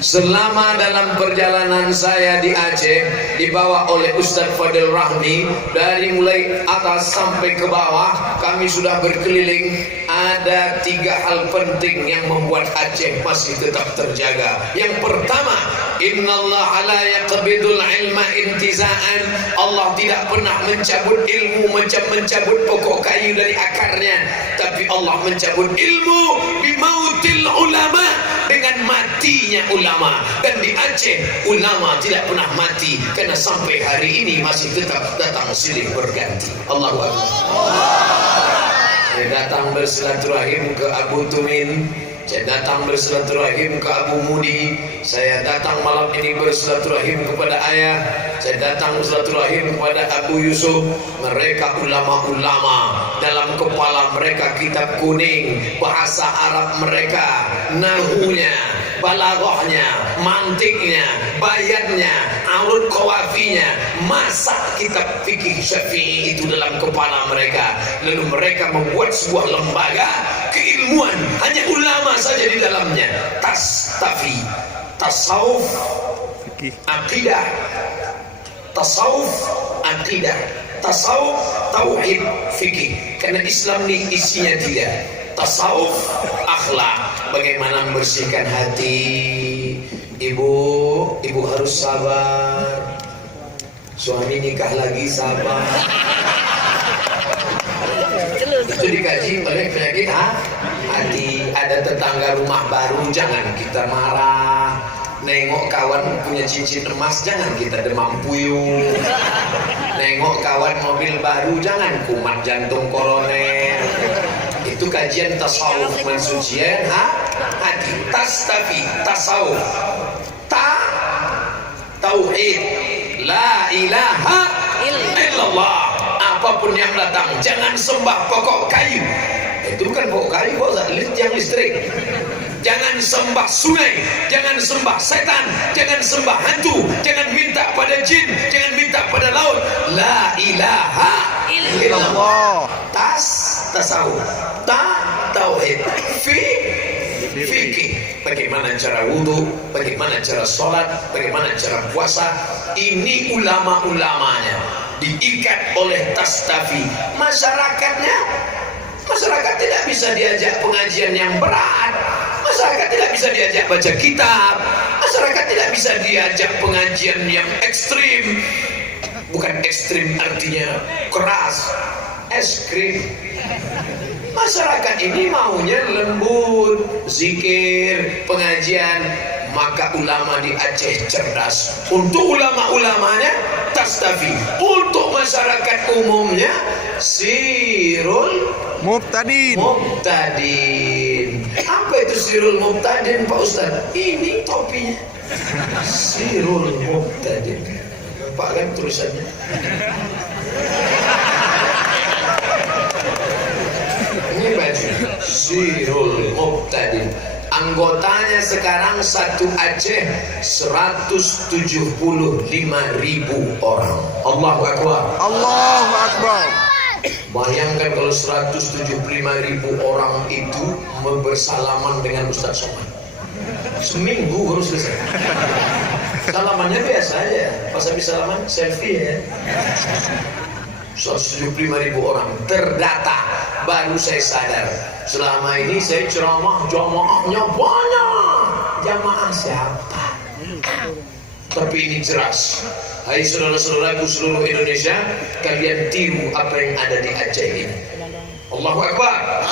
Selama dalam perjalanan saya di Aceh, dibawa oleh Ustadz Fadil Rahmi, dari mulai atas sampai ke bawah, kami sudah berkeliling. Ada 3 hal penting yang membuat Aceh masih tetap terjaga. Yang pertama, innallaha la yaqbidul ilma intiza'an. Allah tidak pernah mencabut ilmu macam mencabut pokok kayu dari akarnya, tapi Allah mencabut ilmu bimautil ulama, dengan matinya ulama. Dan di Aceh ulama tidak pernah mati, karena sampai hari ini masih tetap datang silih berganti. Allahu Akbar. Saya datang bersilaturahim ke Abu Tumin, saya datang bersilaturahim ke Abu Mudi, saya datang malam ini bersilaturahim kepada ayah, saya datang bersilaturahim kepada Abu Yusuf. Mereka ulama-ulama, dalam kepala mereka kitab kuning, bahasa Arab mereka, nahunya, balaghahnya, mantiknya, bayatnya, alud qawafinya, masak kitab fikih Syafi'i itu dalam kepala mereka. Lalu mereka membuat sebuah lembaga keilmuan, hanya ulama saja di dalamnya. Tastafi, tasawuf, akidah, tasawuf, akidah, tasawuf, tauhid, fikih. Karena Islam ini isinya 3. Tasawuf, akhlak, bagaimana membersihkan hati. Ibu harus sabar. Suami nikah lagi, sabar. Itu dikaji oleh penyakit hati. Ada tetangga rumah baru, jangan kita marah. Nengok kawan punya cincin emas, jangan kita demam puyuh. Nengok kawan mobil baru, jangan kumat jantung koroner. Itu kajian tasawuf, pensucian hati. Tastafi, tasawuf, tauhid, la ilaha illallah. Apapun yang datang, jangan sembah pokok kayu. Itu bukan pokok kayu, kok yang listrik. Jangan sembah sungai, jangan sembah setan, jangan sembah hantu, jangan minta pada jin, jangan minta pada laut. La ilaha illallah. Tasawuf, tauhid, fikih. Bagaimana cara wudu, bagaimana cara sholat, bagaimana cara puasa. Ini ulama-ulamanya diikat oleh tastafi. Masyarakat tidak bisa diajak pengajian yang berat. Masyarakat tidak bisa diajak baca kitab. Masyarakat tidak bisa diajak pengajian yang ekstrim. Bukan ekstrim artinya keras, es krim. Masyarakat ini maunya lembut, zikir, pengajian. Maka ulama di Aceh cerdas. Untuk ulama-ulamanya tastafi. Untuk masyarakat umumnya sirul Muqtadin. Apa itu sirul muqtadin, Pak Ustaz? Ini topinya. Sirul muqtadin. Nampak kan tulisannya? Ini baju sirul muqtadin. Anggotanya sekarang satu Aceh 175.000 orang. Allahu Akbar. Allahu Akbar. Bayangkan kalau 175.000 orang itu bersalaman dengan Ustaz Somad. Seminggu baru selesai. Salamannya biasa aja. Pas habis salaman selfie ya. 175.000 orang terdata. Baru saya sadar, selama ini saya ceramah jamaahnya banyak. Jamaah siapa? Tapi ini jelas. Hai saudara-saudaraku seluruh Indonesia, kalian tiru apa yang ada di Aceh ini. Allahu Akbar.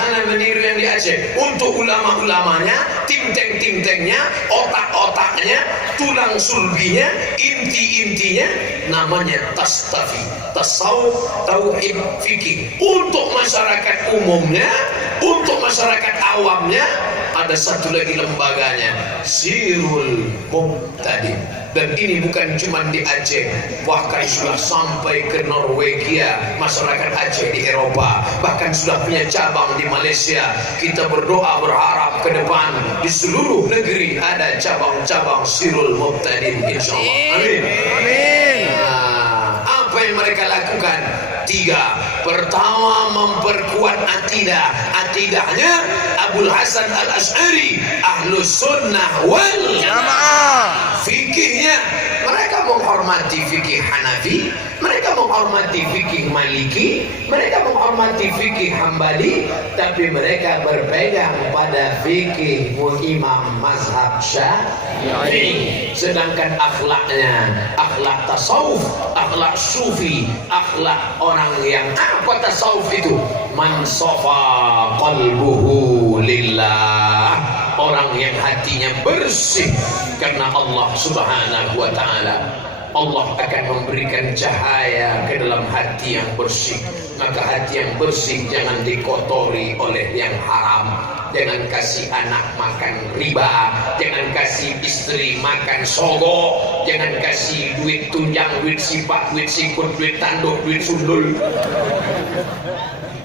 Mana meniru yang di Aceh? Untuk ulama-ulamanya, tim-teng-tim-tengnya, otak-otaknya, tulang sulbinya, inti-intinya, namanya tastafi, tasawuf, tauhid, fikih. Untuk masyarakat umumnya, untuk masyarakat awamnya, ada satu lagi lembaganya, Sirul Muqtadin. Dan ini bukan cuma di Aceh, bahkan sudah sampai ke Norwegia, masyarakat Aceh di Eropa, bahkan sudah punya cabang di Malaysia. Kita berdoa berharap ke depan di seluruh negeri ada cabang-cabang Sirul Muqtadin, insyaallah. Amin. Amin. Nah, apa yang mereka lakukan? 3. Pertama, memperkuat akidah. Akidahnya Abul Hasan Al-Asy'ari, Ahlus Sunnah wal Jamaah. Fikihnya, mereka menghormati fikih Hanafi, mereka menghormati fikih Maliki, mereka menghormati fikih Hambali, tapi mereka berpegang pada fikih imam mazhab Syafi'i. Sedangkan akhlaknya, akhlak tasawuf, akhlak sufi, akhlak orang yang apa tasawuf itu? Man safa qalbuhu lillah, orang yang hatinya bersih karena Allah Subhanahu wa taala. Allah akan memberikan cahaya ke dalam hati yang bersih. Maka hati yang bersih jangan dikotori oleh yang haram. Jangan kasih anak makan riba, jangan kasih istri makan sogo, jangan kasih duit tunjang, duit sipak, duit sikut, duit tanduk, duit sundul,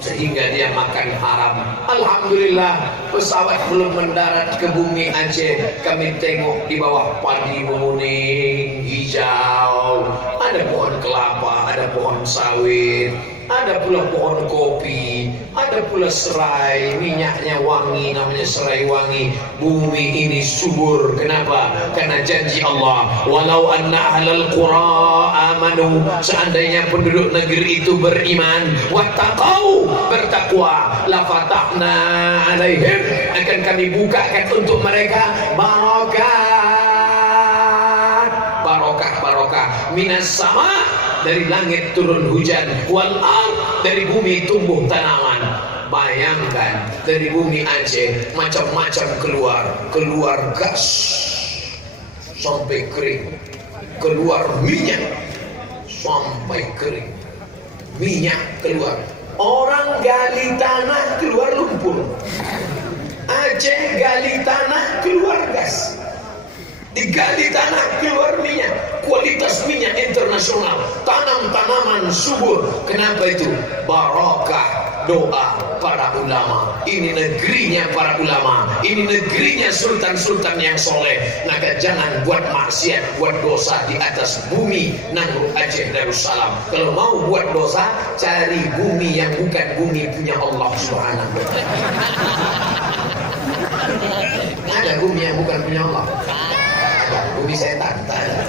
sehingga dia makan haram. Alhamdulillah, pesawat belum mendarat ke bumi Aceh, kami tengok di bawah padi menguning, hijau, ada pohon kelapa, ada pohon sawit, ada pula pohon kopi, ada pula serai, minyaknya wangi, namanya serai wangi. Bumi ini subur. Kenapa? Karena janji Allah, walau anna ahlal qura amanu, seandainya penduduk negeri itu beriman, wattaqau, bertakwa, la fatahna alaihim, akan kami bukakan untuk mereka barokah minas sama, dari langit turun hujan, wal ard, dari bumi tumbuh tanaman. Bayangkan, dari bumi Aceh macam-macam keluar gas sampai kering, keluar minyak sampai kering, minyak keluar. Orang gali tanah keluar lumpur, Aceh gali tanah keluar gas, digali tanah keluar minyak, kualitas minyak internasional, tanam tanaman subur. Kenapa itu? Barokah doa para ulama. Ini negerinya para ulama, ini negerinya sultan-sultan yang soleh. Maka jangan buat maksiat, buat dosa di atas bumi Nangro Aceh Darussalam. Kalau mau buat dosa, cari bumi yang bukan bumi punya Allah Subhanahu wa ta'ala. Ada bumi yang bukan punya Allah? Ada. Bumi setan, tak ada.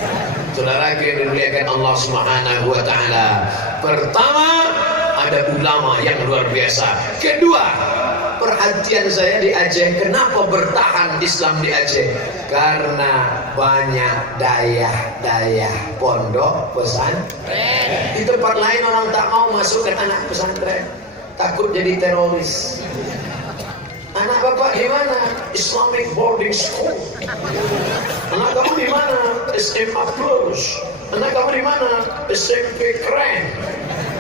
Saudara yang dimuliakan Allah Subhanahu wa ta'ala, pertama, ada ulama yang luar biasa. Kedua, perhatian saya di Aceh, kenapa bertahan Islam di Aceh? Karena banyak dayah pondok pesantren. Di tempat lain orang tak mau masukkan anak pesantren, takut jadi teroris. Anak bapak di mana? Islamic boarding school. Anak kamu di mana? SMA Plus. Anak kamu di mana? SMP Keren.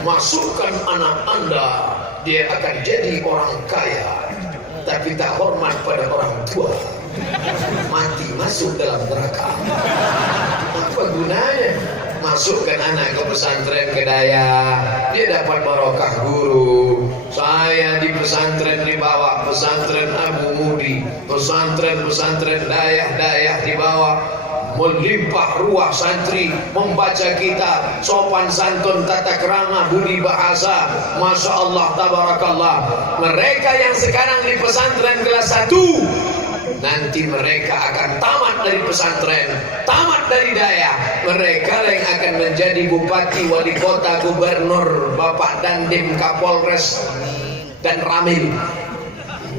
Masukkan anak Anda, dia akan jadi orang kaya, tapi tak hormat pada orang tua, mati masuk dalam neraka. Apa gunanya? Masukkan anak ke pesantren ke daya, dia dapat barokah guru. Saya di pesantren dibawa, pesantren Abu Mudi, pesantren dayah dibawa, melimpah ruah santri membaca kitab, sopan santun, tata krama, budi bahasa, masya Allah, tabarakallah. Mereka yang sekarang di pesantren kelas 1, nanti mereka akan tamat dari pesantren, tamat dari daya. Mereka yang akan menjadi bupati, wali kota, gubernur, bapak dandim, kapolres, dan ramil.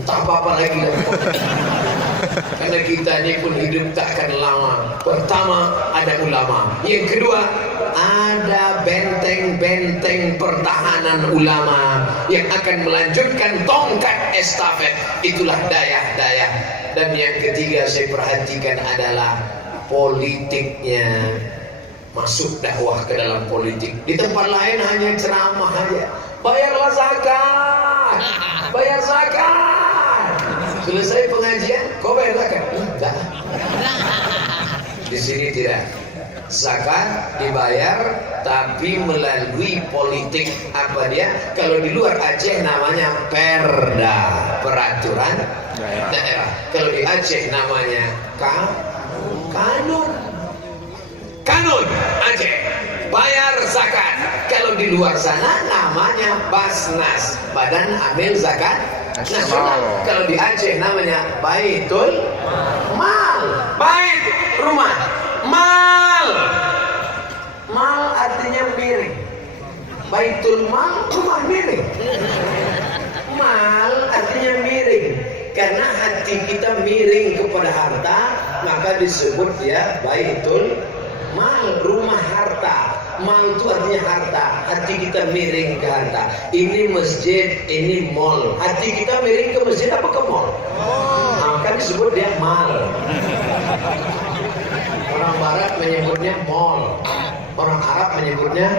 Tak apa-apa lagi. Karena kita ini pun hidup tak akan lama. Pertama, ada ulama. Yang kedua, ada benteng-benteng pertahanan ulama yang akan melanjutkan tongkat estafet. Itulah dayah-dayah. Dan yang ketiga saya perhatikan adalah politiknya. Masuk dakwah ke dalam politik. Di tempat lain hanya ceramah aja. Bayarlah zakat, bayar zakat. Selesai pengajian, kau bayar zakat? Enggak. Di sini tidak. Zakat dibayar, tapi melalui politik. Apa dia? Kalau di luar Aceh namanya perda, peraturan daerah. Kalau di Aceh namanya kanun. Kanun Aceh. bayar zakat. Kalau di luar sana namanya Basnas, Badan Amil Zakat Nasional. Kalau di Aceh namanya Baitul Mal. Bait rumah, mal. Mal artinya miring. Baitul Mal rumah miring. Mal artinya miring. Karena hati kita miring kepada harta, maka disebut dia Baitul Mal, rumah harta. Mal itu artinya harta. Hati kita miring ke harta. Ini masjid, ini mall. Hati kita miring ke masjid apa ke mall? Maka disebut dia mal. Orang Barat menyebutnya mall. Orang Arab menyebutnya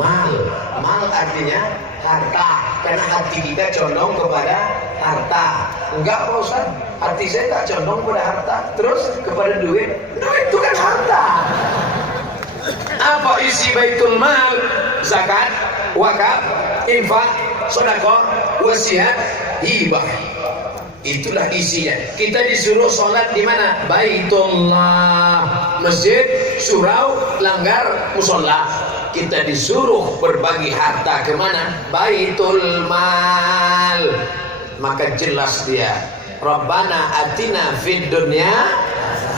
mal. Mal artinya harta. Karena hati kita condong kepada harta. Enggak Pak Ustaz, hati saya tak condong kepada harta. Terus kepada duit. Duit itu kan harta. Apa isi Baitul Mal? Zakat, wakaf, infak, sedekah, wasiat, hibah. Itulah isinya. Kita disuruh sholat di mana? Baitullah, masjid, surau, langgar, musola. Kita disuruh berbagi harta kemana? Baitul Mal. Maka jelas dia. Rabbana atina fid dunya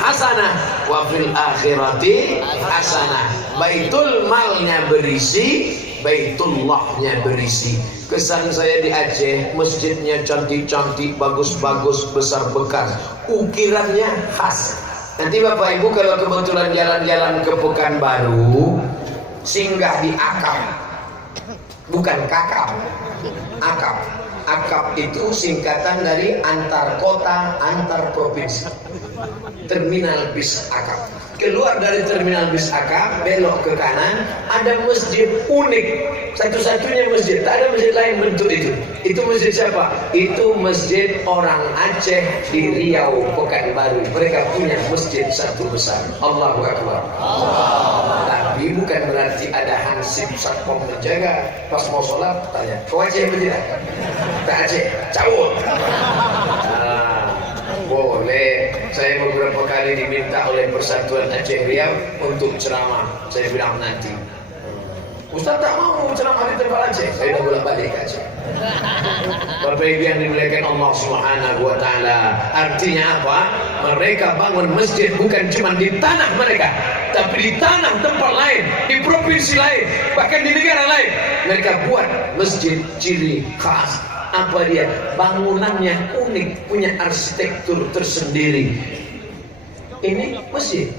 hasanah wa fil akhirati hasanah. Baitul Malnya berisi, Baitullahnya berisi. Kesan saya di Aceh, masjidnya cantik-cantik, bagus-bagus, besar bekas, ukirannya khas. Nanti Bapak Ibu kalau kebetulan jalan-jalan ke Pekanbaru, singgah di Akap, bukan Kakap, Akap. Akap itu singkatan dari antar kota, antar provinsi. Terminal bis Akap. Keluar dari terminal bis Akap, belok ke kanan, ada masjid unik. Satu-satunya masjid, tak ada masjid lain bentuk itu. Itu masjid siapa? Itu masjid orang Aceh di Riau, Pekanbaru. Mereka punya masjid satu besar. Allahu Akbar. Tapi bukan berarti ada hansip satpam menjaga. Pas mau sholat, tanya, kau Aceh apa tidak? Tak Aceh, cabut. Boleh. Saya beberapa kali diminta oleh Persatuan Aceh Riau untuk ceramah. Saya bilang nanti. Ustaz tak mau ceramah di tempat Aceh. Saya dah bolak-balik ke Aceh. Bapak Ibu yang dimuliakan Allah Subhanahu wa taala. Artinya apa? Mereka bangun masjid bukan cuma di tanah mereka, tapi di tanah tempat lain, di provinsi lain, bahkan di negara lain. Mereka buat masjid ciri khas. Apa dia? Bangunannya unik, punya arsitektur tersendiri. Ini masjid.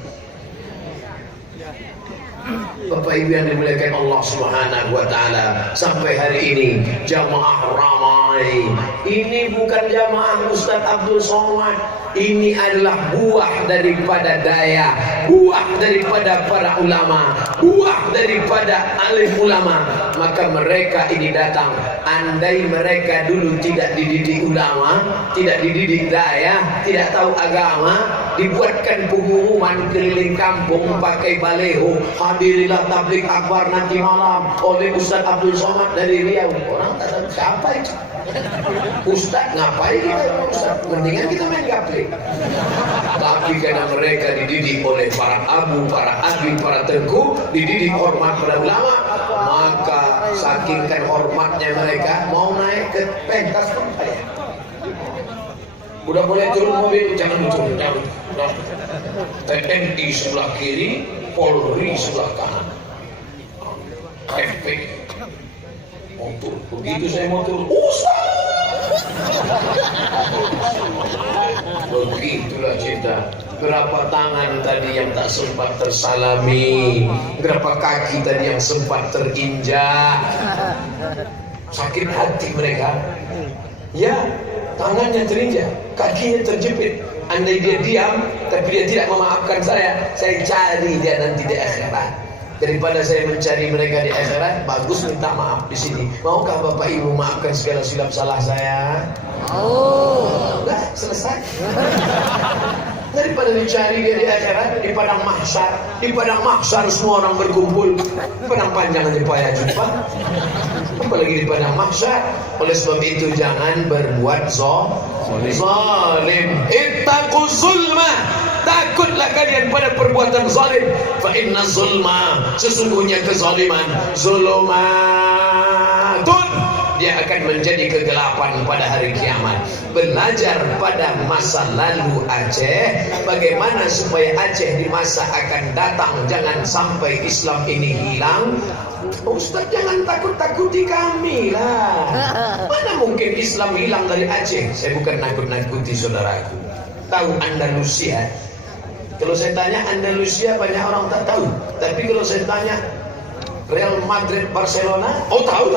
Bapak Ibu yang dimuliakan Allah Subhanahu wa taala, sampai hari ini jamaah ramai. Ini bukan jamaah Ustaz Abdul Somad. Ini adalah buah daripada daya, buah daripada para ulama, buah daripada alim ulama. Maka mereka ini datang. Andai mereka dulu tidak dididik ulama, tidak dididik daya, tidak tahu agama, dibuatkan pengumuman keliling kampung pakai baleho, hadirilah tabligh akbar nanti malam oleh Ustaz Abdul Somad dari Riau. Orang tak tahu siapa itu. Ustaz, ngapain kita Ustaz? Mendingan kita main gaplek. Tapi karena mereka dididik oleh para abu, para agil, para tengku, dididik hormat pada ulama, maka sakingkan hormatnya mereka mau naik ke pentas pun payah. Udah boleh turun mobil, jangan turun, jangan. TNI sebelah kiri, Polri sebelah kanan. FP motor, begitu saya motor, Ustaz. Begitulah cinta. Berapa tangan tadi yang tak sempat tersalami, berapa kaki tadi yang sempat terinjak. Sakit hati mereka. Ya, tangannya terinjak, kakinya terjepit. Andai dia diam, tapi dia tidak memaafkan saya cari dia nanti di akhirat. Daripada saya mencari mereka di akhirat, bagus minta maaf di sini. Maukah Bapak Ibu maafkan segala silap salah saya? Udah selesai. Daripada dicari dia di akhirat, di padang mahsyar semua orang berkumpul, padang panjang aja payah jumpa, apalagi di padang mahsyar. Oleh sebab itu jangan berbuat zalim. Ittaqu zulma, takutlah Janganlah kalian pada perbuatan zalim. Fa inna zulma, sesungguhnya kezaliman, zulumatun, dia akan menjadi kegelapan pada hari kiamat. Belajar pada masa lalu Aceh, bagaimana supaya Aceh di masa akan datang jangan sampai Islam ini hilang. Ustaz, jangan takut-takuti kami lah. Mana mungkin Islam hilang dari Aceh? Saya bukan nakut-nakuti saudaraku. Tahu Andalusia? Kalau saya tanya Andalusia, banyak orang tak tahu. Tapi kalau saya tanya Real Madrid Barcelona, oh tahu.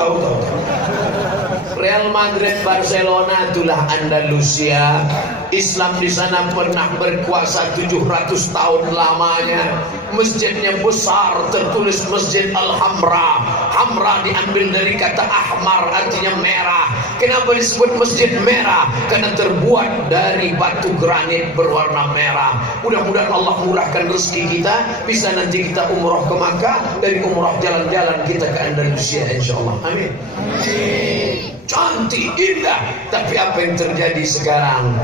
Real Madrid Barcelona itulah Andalusia. Islam di sana pernah berkuasa 700 tahun lamanya. Masjidnya besar, tertulis Masjid Al-Hamra. Hamra diambil dari kata ahmar, artinya merah. Kenapa disebut masjid merah? Karena terbuat dari batu granit berwarna merah. Mudah-mudahan Allah murahkan rezeki kita, bisa nanti kita umroh ke Makkah, dari umroh jalan-jalan kita ke Andalusia insyaallah. Amin. Cantik, indah. Tapi apa yang terjadi sekarang?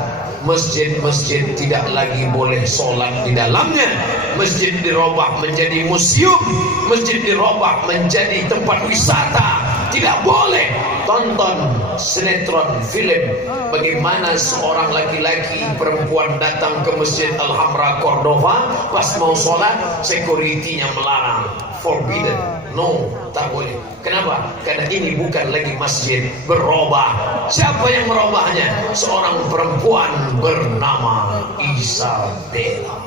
Masjid-masjid tidak lagi boleh sholat di dalamnya. Masjid dirubah menjadi museum. Masjid dirubah menjadi tempat wisata. Tidak boleh tonton sinetron, film. Bagaimana seorang laki-laki perempuan datang ke Masjid Al-Hamra Cordova, pas mau sholat, security-nya melarang. Forbidden. No, tak boleh. Kenapa? Karena ini bukan lagi masjid, berubah. Siapa yang merubahnya? Seorang perempuan bernama Isabella.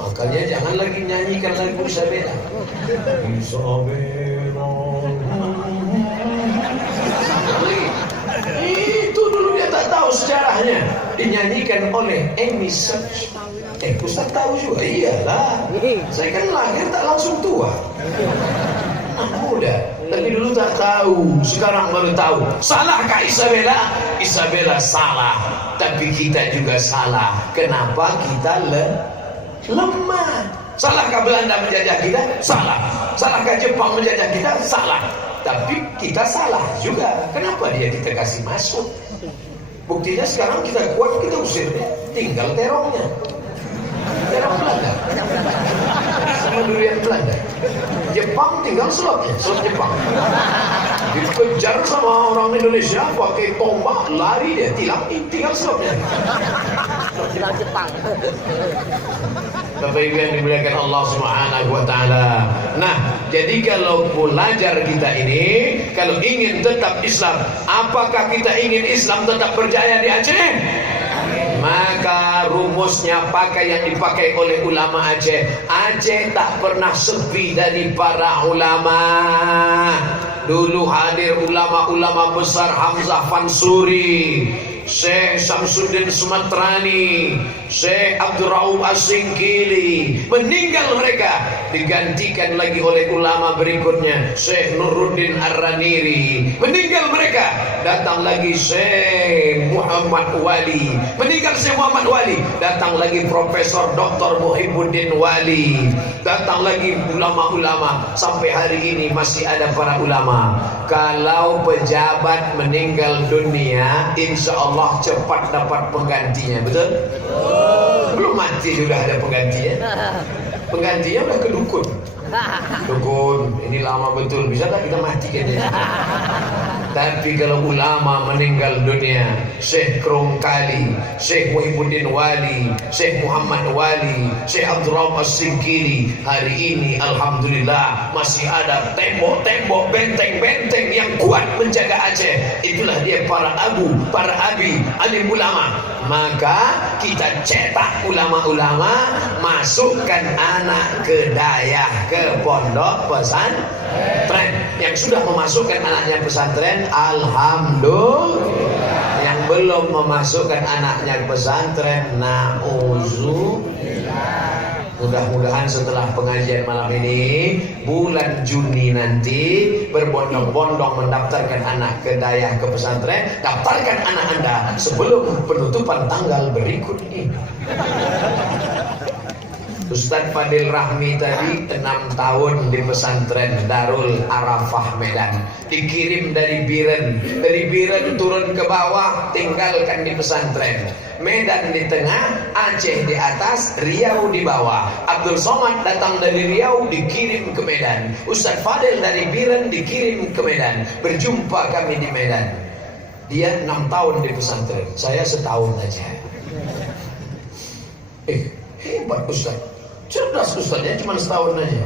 Makanya jangan lagi nyanyikan lagu Isabella. Isabella. Itu dulu dia tak tahu sejarahnya. Dinyanyikan oleh Amy Search. Ustaz tahu juga. Iyalah, saya kan lahir tak langsung tua, muda. Tapi dulu tak tahu, sekarang baru tahu. Salahkah Isabella? Isabella salah, tapi kita juga salah. Kenapa kita lemah? Salahkah Belanda menjajah kita? Salah. Salahkah Jepang menjajah kita? Salah. Tapi kita salah juga. Kenapa dia kita kasih masuk? Buktinya sekarang kita kuat, kita usir dia. Tinggal terongnya. Terong Belanda sama durian Belanda. Jepang tinggal slotnya, slot Jepang. Dikejar sama orang Indonesia pakai tombak, lari dia, tinggal slotnya. Tinggal Jepang. Bapak Ibu yang dimuliakan Allah Subhanahu wa taala. Nah, jadi kalau belajar kita ini, kalau ingin tetap Islam, apakah kita ingin Islam tetap berjaya di Aceh? Maka rumusnya pakai yang dipakai oleh ulama Aceh. Aceh tak pernah sepi dari para ulama. Dulu hadir ulama-ulama besar, Hamzah Fansuri, Syekh Samsuddin Sumatrani, Syekh Abdul Rauf As-Singkili. Meninggal mereka, digantikan lagi oleh ulama berikutnya, Syekh Nuruddin Ar-Raniri. Meninggal mereka, datang lagi Syekh Muhammad Wali. Meninggal Syekh Muhammad Wali, datang lagi Profesor Dr. Muhibbuddin Wali. Datang lagi ulama-ulama, sampai hari ini masih ada para ulama. Kalau pejabat meninggal dunia, insya Allah cepat dapat penggantinya, betul? Belum mati sudah ada penggantinya. Penggantinya udah ke dukun. Dukun, ini lama betul, bisa tak kita matikan dia? Tapi kalau ulama meninggal dunia, Syekh Krongkali, Syekh Muhibbuddin Wali, Syekh Muhammad Wali, Syekh Abdul Rauf As-Singkili, hari ini alhamdulillah masih ada tembok-tembok, benteng-benteng yang kuat menjaga Aceh. Itulah dia para abu, para abi, alim ulama. Maka kita cetak ulama-ulama, masukkan anak ke dayah, ke pondok pesantren. Yang sudah memasukkan anaknya pesantren, alhamdulillah. Yang belum memasukkan anaknya pesantren, na'udzubillah. Mudah-mudahan setelah pengajian malam ini, bulan Juni nanti berbondong-bondong mendaftarkan anak ke dayah, ke pesantren. Daftarkan anak Anda sebelum penutupan tanggal berikut ini. Ustadz Fadil Rahmi tadi 6 tahun di pesantren Darul Arafah Medan. Dikirim dari Biren. Dari Biren turun ke bawah, tinggalkan di pesantren. Medan di tengah, Aceh di atas, Riau di bawah. Abdul Somad datang dari Riau, dikirim ke Medan. Ustadz Fadil dari Biren dikirim ke Medan. Berjumpa kami di Medan. Dia 6 tahun di pesantren, saya setahun aja. Hebat Ustadz. Cerdas Ustadznya cuma setahun aja.